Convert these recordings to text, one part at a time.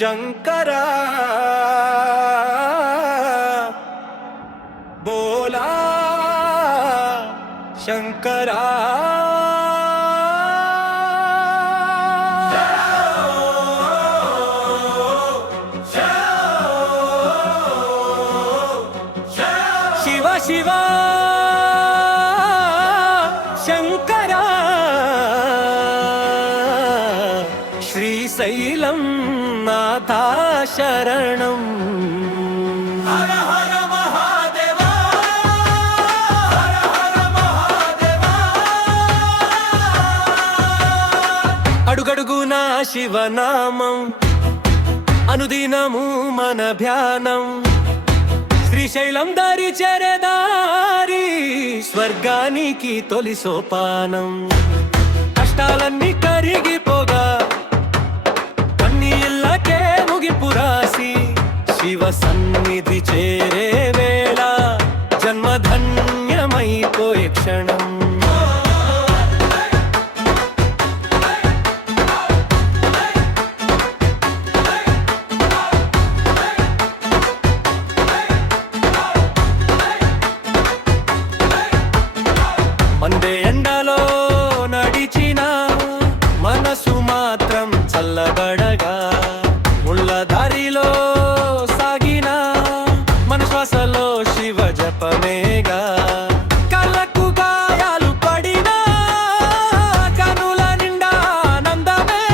శంకరా బోలా శంకరా శివ శివ శంకరా శ్రీశైలం నాథా శరణం. హర హర మహాదేవా హర హర మహాదేవా. అడుగడుగునా శివనామం అనుదినము మన ధ్యానం. శ్రీశైలం దారి చేరేదారి స్వర్గానికి తొలి సోపానం. కష్టాలన్నీ కరిగిపోగా కన్నీళ్ళకే ముగింపు రాసి శివ సన్నిధి చేరే వేళ జన్మధన్యమైపోయే క్షణం. మండే ఎండలో నడిచిన మనసు మాత్రం చల్లబడగా, ముళ్ళ దారిలో సాగిన మన శ్వాసలో శివ జపమేగా. కళ్ళకు గాయాలు పడినా కనుల నిండా ఆనందమే.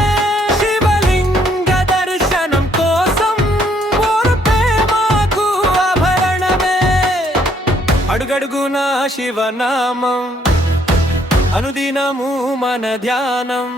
శివలింగ దర్శనం కోసం ఓర్పే మాకు ఆభరణమే. అడుగడుగునా శివనామం అనుదినము మన ధ్యానం.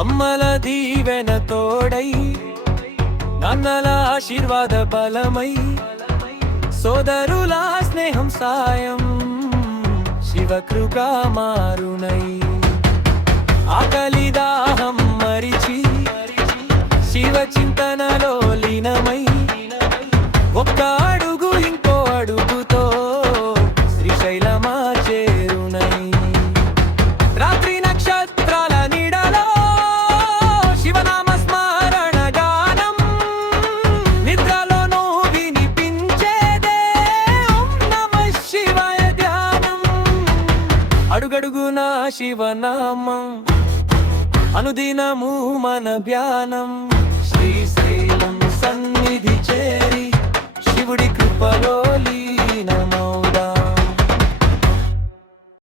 అమ్మల దీవెన తోడై, నాన్నల ఆశీర్వాద బలమై, సోదరుల స్నేహం సాయం శివకృపా మారునై. ఆకలి దాహం మరిచి శివ చింతనలో లీనమై, ఒక్క అడుగు ఇంకో అడుగుతో శ్రీశైలమా చేరునై. రాత్రి నక్షత్రాల నీడలో శివనామ స్మరణ గానం, నిద్రలోనూ వినిపించేదే ఓం నమః శివాయ ధ్యానం. అడుగడుగునా శివనామం అనుదినము మన ధ్యానం. శ్రీశైలం సన్నిధి చేరి శివుడి కృపలో